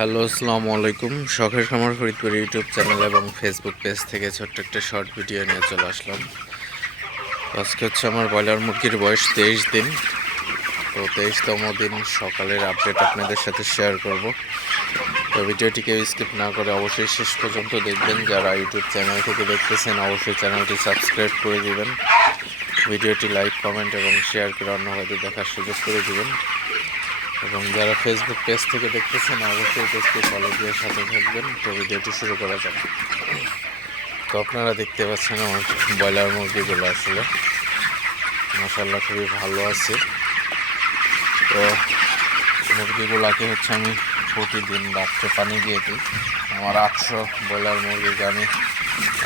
Hello, আসসালামু আলাইকুম। শখের খামার ফরিদপুর ইউটিউব চ্যানেল এবং ফেসবুক পেজ থেকে ছোট্ট একটা শর্ট ভিডিও নিয়ে চলে আসলাম। আজকে হচ্ছে আমার ব্রয়লার মুরগির বয়স তেইশ দিন। তো তেইশতম দিন সকালের আপডেট আপনাদের সাথে শেয়ার করব। তো ভিডিওটি কেউ স্কিপ না করে অবশ্যই শেষ পর্যন্ত দেখবেন। যারা ইউটিউব চ্যানেল থেকে দেখতেছেন, অবশ্যই চ্যানেলটি সাবস্ক্রাইব করে দেবেন। ভিডিওটি লাইক কমেন্ট এবং শেয়ার করে অন্য দেখার সুযোগ করে দিবেন। এবং যারা ফেসবুক পেজ থেকে দেখতেছেন, অবশ্যই পেজটি ফলো দিয়ে সাথে থাকবেন। তো ভিডিওটি শুরু করা যাক। তো আপনারা দেখতে পাচ্ছেন আমার ব্রয়লার মুরগিগুলো আসলে। মশাল্লা খুবই ভালো আছে। তো মুরগিগুলোকে হচ্ছে আমি প্রতিদিন রাত্রে পানি দিয়ে দিই। আমার আটশো ব্রয়লার মুরগিকে আমি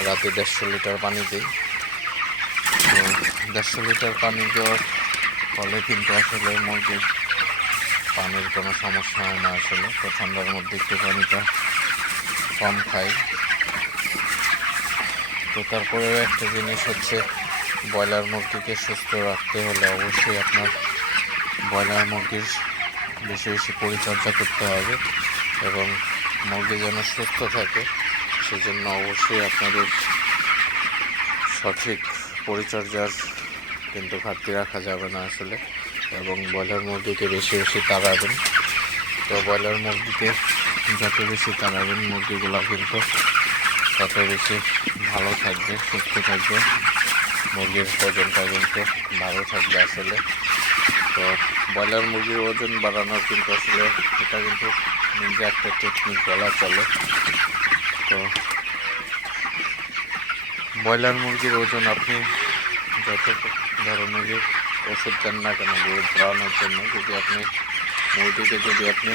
রাতে দেড়শো লিটার পানি দিই। তো দেড়শো লিটার পানি দেওয়ার ফলে কিন্তু আসলে মুরগির পানির কোনো সমস্যা হয় না আসলে। তো ঠান্ডার মধ্যে একটু পানিটা কম খাই। তো তারপরেও একটা জিনিস হচ্ছে, ব্রয়লার মুরগিকে সুস্থ রাখতে হলে অবশ্যই আপনার ব্রয়লার মুরগির বেশি বেশি পরিচর্যা করতে হবে এবং মুরগি যেন সুস্থ থাকে, সেজন্য অবশ্যই আপনাদের সঠিক পরিচর্যার কিন্তু ঘাটতি রাখা যাবে না আসলে। এবং ব্রয়লার মুরগিকে বেশি বেশি তাড়াবেন। তো ব্রয়লার মুরগিকে যত বেশি তাড়াবেন, মুরগিগুলো কিন্তু তত বেশি ভালো থাকবে, সুস্থ থাকবে। মুরগির ওজনটা কিন্তু ভালো থাকবে আসলে। তো ব্রয়লার মুরগির ওজন বাড়ানোর কিন্তু আসলে এটা কিন্তু নিজে একটা টেকনিক বলা চলে। তো ব্রয়লার মুরগির ওজন আপনি যত ধরনেরই ওষুধ দেন না কেন দুধ বাড়ানোর জন্য? যদি আপনি মুরগিকে যদি আপনি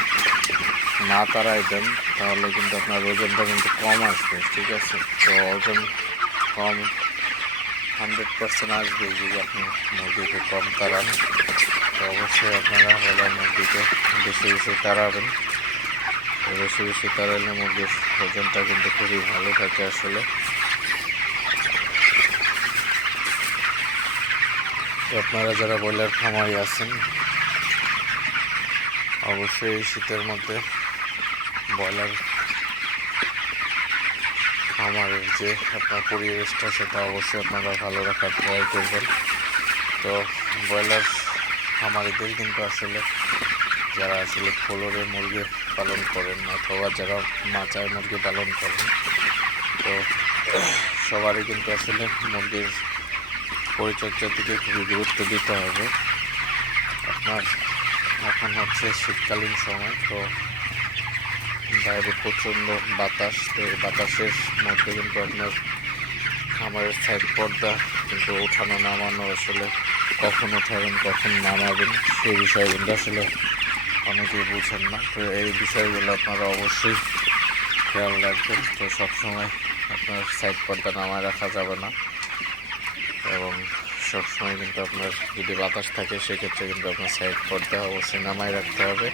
না তাড়াই দেন, তাহলে কিন্তু আপনার ওজনটা কিন্তু কম আসবে, ঠিক আছে? তো ওজন কম হান্ড্রেড পার্সেন্ট আসবে যদি আপনি মুরগিকে কম তাড়ান। তো অবশ্যই আপনারা হলে মুরগিকে বেশি বেশি তাড়াবেন। বেশি বেশি তাড়ালে মুরগির ওজনটা কিন্তু খুবই ভালো থাকে আসলে। আপনারা যারা ব্রয়লার খামারি আছেন, অবশ্যই শীতের মধ্যে ব্রয়লার খামারের যে আপনার পরিবেশটা, সেটা অবশ্যই আপনারা ভালো রাখার ট্রাই করবেন। তো ব্রয়লার খামারিদের কিন্তু আসলে, যারা আসলে ফ্লোরে মুরগি পালন করেন অথবা যারা মাচায় মুরগি পালন করেন, তো সবারই কিন্তু আসলে মুরগির পরিচর্যার দিকে খুবই গুরুত্ব দিতে হবে। আপনার, এখন হচ্ছে শীতকালীন সময়, তো বাইরে প্রচণ্ড বাতাস, তো এই বাতাসের মধ্যে কিন্তু আপনার খামারের সাইড পর্দা, কিন্তু ওঠানো নামানো আসলে কখন উঠাবেন, কখন নামাবেন, সেই বিষয়ে কিন্তু আসলে অনেকেই বুঝেন না। তো এই বিষয়গুলো আপনারা অবশ্যই খেয়াল রাখবেন। তো সবসময় আপনার সাইড পর্দা নামায় রাখা যাবে না। এবং সবসময় কিন্তু আপনার যদি বাতাস থাকে, সেক্ষেত্রে কিন্তু আপনার সাইড পর্দা অবশ্যই নামায় রাখতে হবে।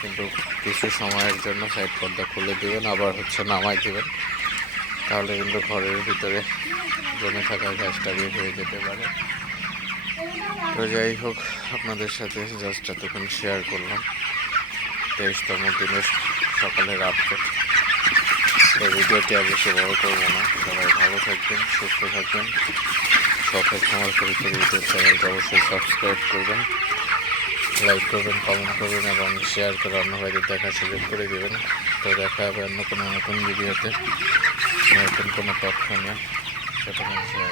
কিন্তু কিছু সময়ের জন্য সাইড পর্দা খুলে দিবেন, আবার হচ্ছে নামাই দিবেন। তাহলে কিন্তু ঘরের ভিতরে জমে থাকা গ্যাসটা বের হয়ে যেতে পারে। তো যাই হোক, আপনাদের সাথে জাস্ট এতক্ষণ শেয়ার করলাম। তেইশতম দিনের সকালের আপডেট তো ভিডিওটি আর বেশি বড় করব না। সবাই ভালো থাকবেন, সুস্থ থাকবেন। শখের খামার পরিচয় ইউটিউব চ্যানেলকে অবশ্যই সাবস্ক্রাইব করবেন লাইক করবেন কমেন্ট করবেন এবং শেয়ার করে অন্য ভাইদের দেখার সুযোগ করে দেবেন। তো দেখা হবে অন্য কোনো নতুন ভিডিওতে। নতুন কোনো তথ্য নিয়ে। সেটা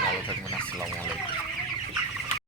ভালো থাকবেন। আসসালামু আলাইকুম।